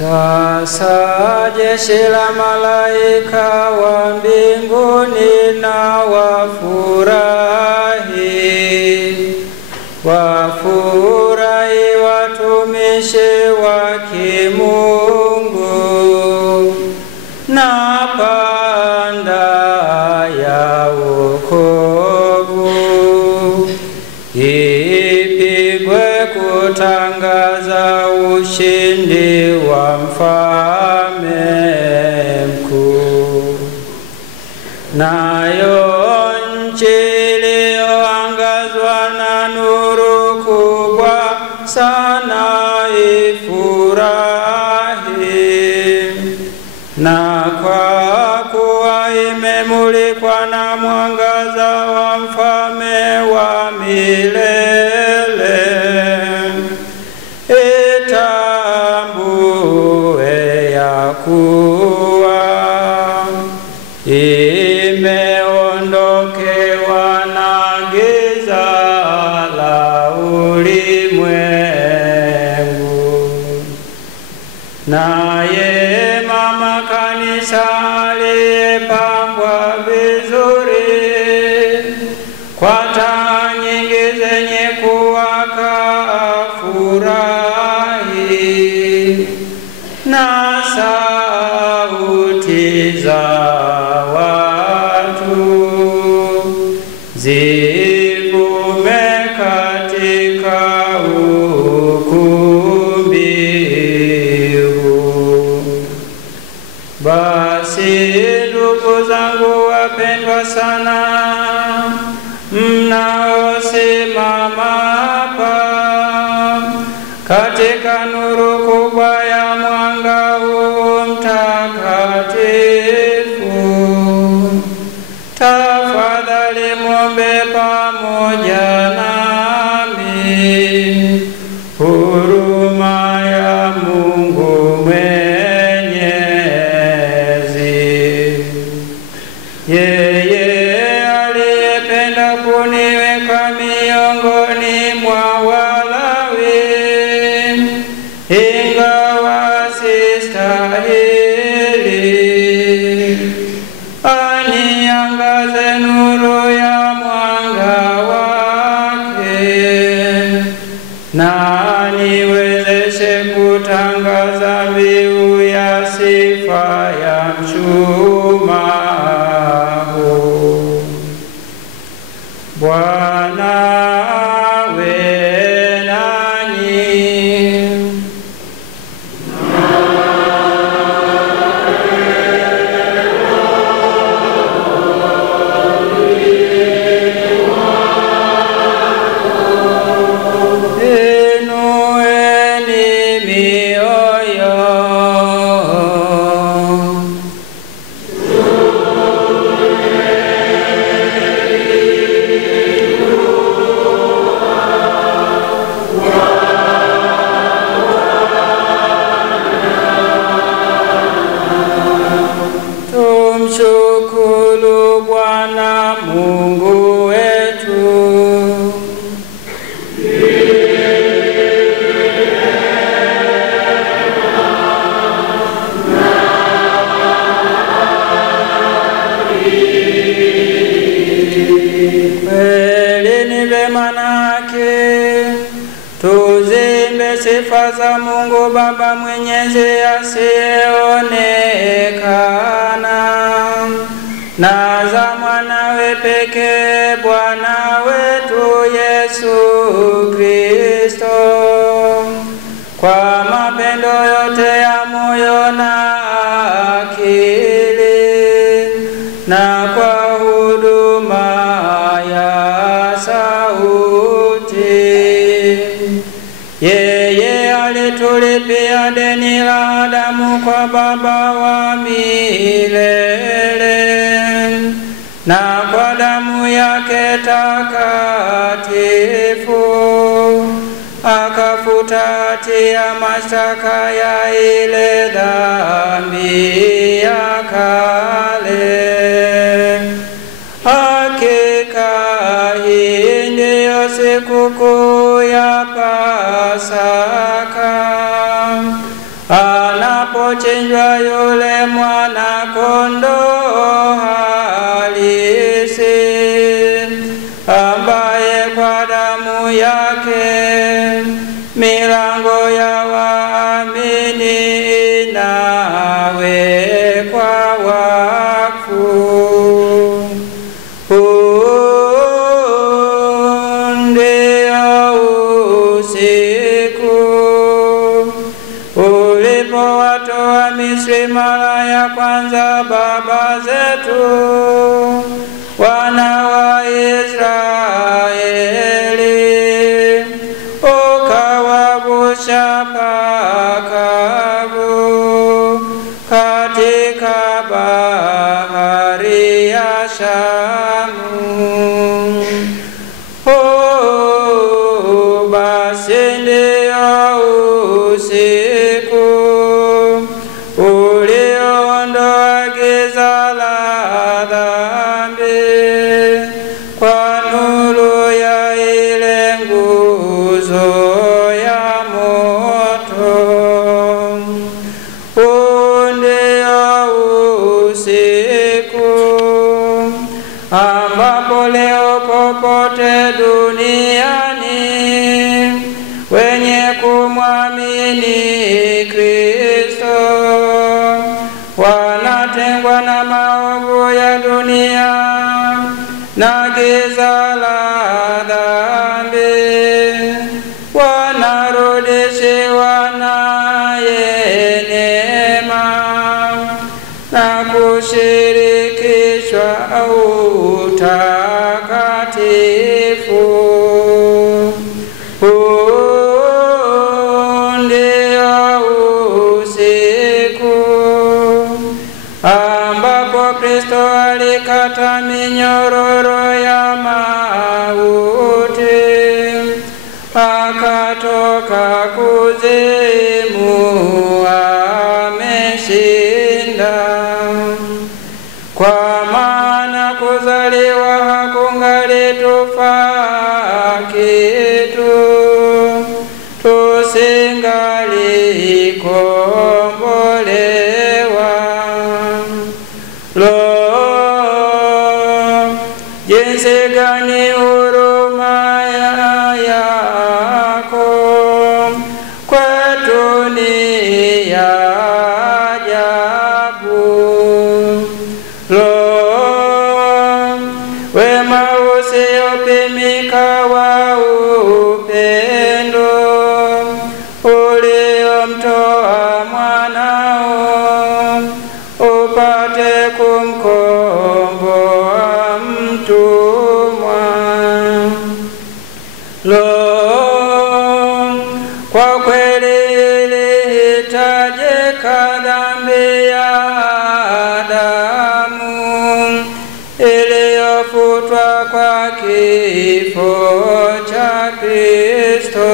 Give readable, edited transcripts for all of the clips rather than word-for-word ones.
Sasa jeshi la malaika wa mbinguni na wafurahi, wafurahi watumishi wa Kimungu, na panda ya wokovu ipigwe kutangaza ushindi wa mfalme mkuu. Nayo nchi iliyoangazwa na nuru kubwa sana ifurahi, na kwa kuwa imemulikwa na mwangaza wa mfalme wa milele, itambue ya kuwa imeondokewa na giza la ulimwengu. Naye mama kanisa aliyepambwa vizuri kwa taa nyingi zenye kuwaka afurahi, na sauti za watu zivume katika ukumbi huu. Basi ndugu zangu wapendwa sana, mnaosimama hapa katika nuru kubwa ya mwanga huu mtakatifu, tafadhali muombe pamoja nami huruma ya Mungu Mwenyezi. Yeye aliyependa kuniweka miongoni mwa Walawi, ingawa sistahili, aniangaze nuru ya mwanga wake, na aniwezeshe kutangaza mbiu ya sifa ya mshumaa huu. Bwana awe nanyi. Inueni mioyo. Tumshukuru Bwana Mungu wetu. Kweli ni vema na haki tuzimbe sifa za Mungu Baba Mwenyezi asiyeonekana, na za mwanawe pekee Bwana wetu Yesu Kristo, kwa mapendo yote ya moyo na akili, na kwa huduma ya sauti. Yeye alitulipia deni la damu kwa Baba wa milele, na kwa damu yake takatifu akafuta hatia mashtaka ya ile dhambi ya kale. Hakika hii ndiyo sikukuu ya Pasaka, ana alipochinjwa yule mwana kondoo halisi, ambaye kwa damu yake milango ya waamini inawekwa wakfu. Ndio usiku ulipowatoa Misri mara ya kwanza baba zetu, wana wa Israeli, ukawavusha pakavu katika bahari ya Shamu. Basi ndio usiku ulioondoa giza la dhambi kwa nuru ya ile nguzo ya moto. Ndio usiku ambapo leo popote duniani wenye kumwamini Kristo wanatengwa na maovu ya dunia na giza la dhambi, wanarudishiwa naye neema na kushirikishwa utakatifu. Ndio usiku ambapo Kristo alikata minyororo ya mauti, akatoka kuzimu ameshinda. Kwa maana kuzaliwa hakungali tufaa kitu, tusingali kombolewa. Jinsi gani huruma yako kwetu ni ya ajabu. Wema usiopimika wa upendo uliomtoa mwanao upate kumkomboa mtumwa. Kwa kweli ilihitajika dhambi ya Adamu iliyofutwa kwa kifo cha Kristo.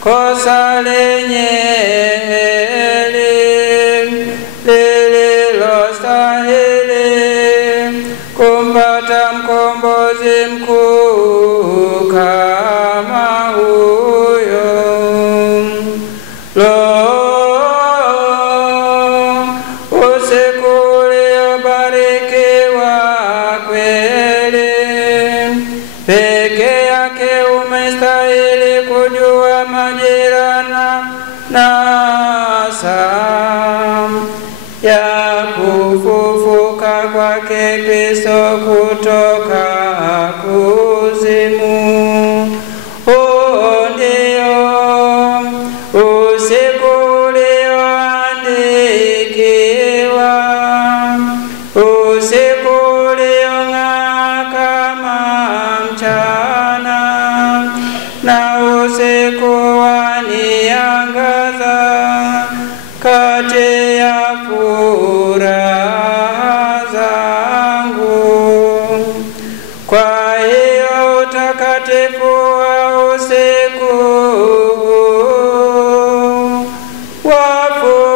Kosa lenye lililostahili kumpata mkombozi mkuu kama huyo. Usiku uliobarikiwa kweli, peke yake umestahili kujua majira na saa ya kufufuka kwake Kristo kutoka kuzimu. Ndio usiku ulioandikiwa, usiku uliong'aa kama mchana, na usiku waniangaza kati ya furaha zangu. Kwa hiyo utakatifu wa usiku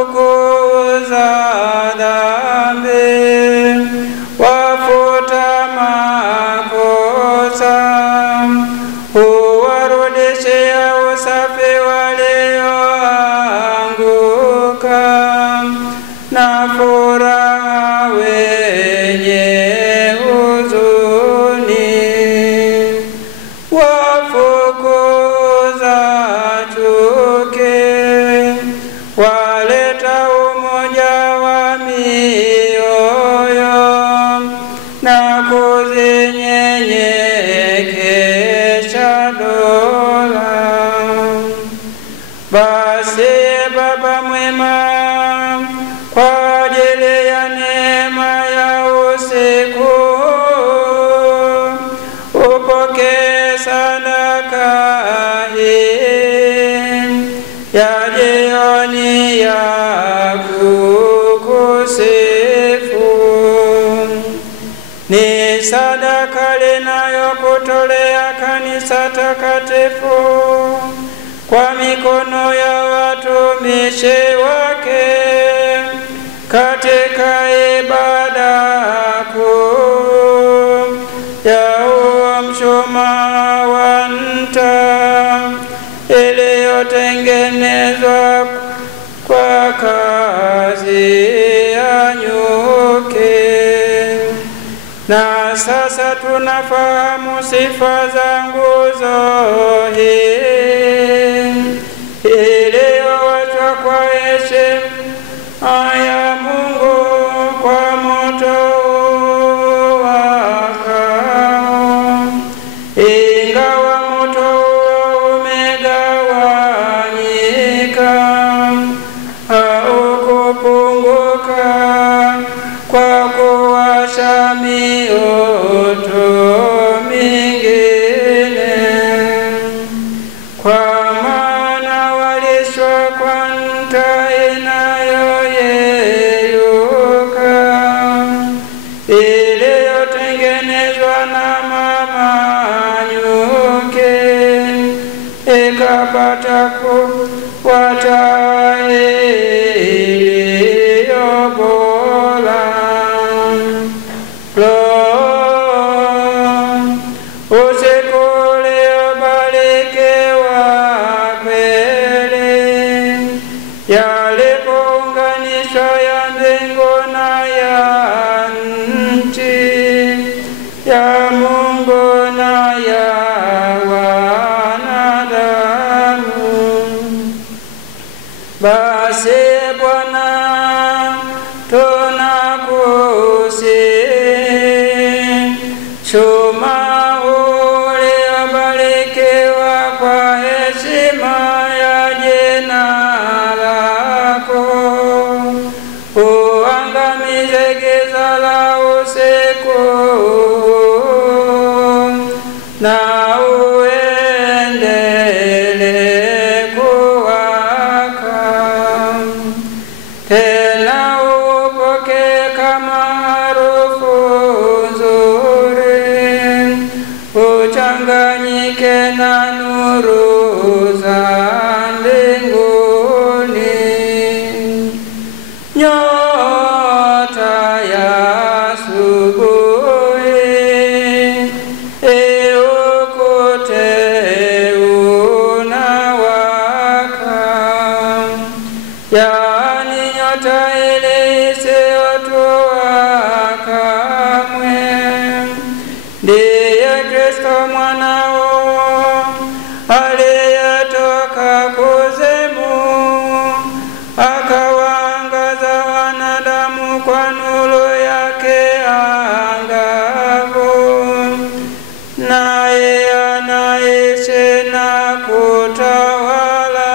wafukuza dhambi, wafuta makosa, huwarudishia usafi neema, kwa ajili ya neema ya usiku upokee sadaka hii ya jioni ya kukusifu. Ni sadaka linayokutolea kanisa takatifu kwa mikono ya watumishi wake katika ibada kuu ya mshumaa wa nta iliyotengenezwa kwa kazi ya nyuki. Na sasa tunafahamu sifa za nguzo hii iliyowachwa kwa heshima ya Mungu kwa moto wakao. Ingawa moto umegawanyika, haukupunguka kwa kuwasha mioto mingine, kwa maana walishwa kwa nta inayoyeyuka iliyotengenezwa na mama nyuki, ikapata kuwata iliyo bora. Usiku uliobarikiwa kweli, yalipounganishwa ya mbingu na ya nchi, ya Mungu na ya wanadamu. Basi Bwana, tunakusihi, mshumaa uliobarikiwa kwa heshima ya jina lako, uangamize giza la usiku na uendelee kuwaka. Tena upokee kama harufu nzuri, uchanganyike na nuru za mbinguni. Nyota ya asubuhi iukute unawaka, yaani nyota ile isiyotua kamwe. Ndiye Kristo mwanao aliyetoka kuzimu, akawaangaza wanadamu kwa nuru yake angavu. Naye anaishi na kutawala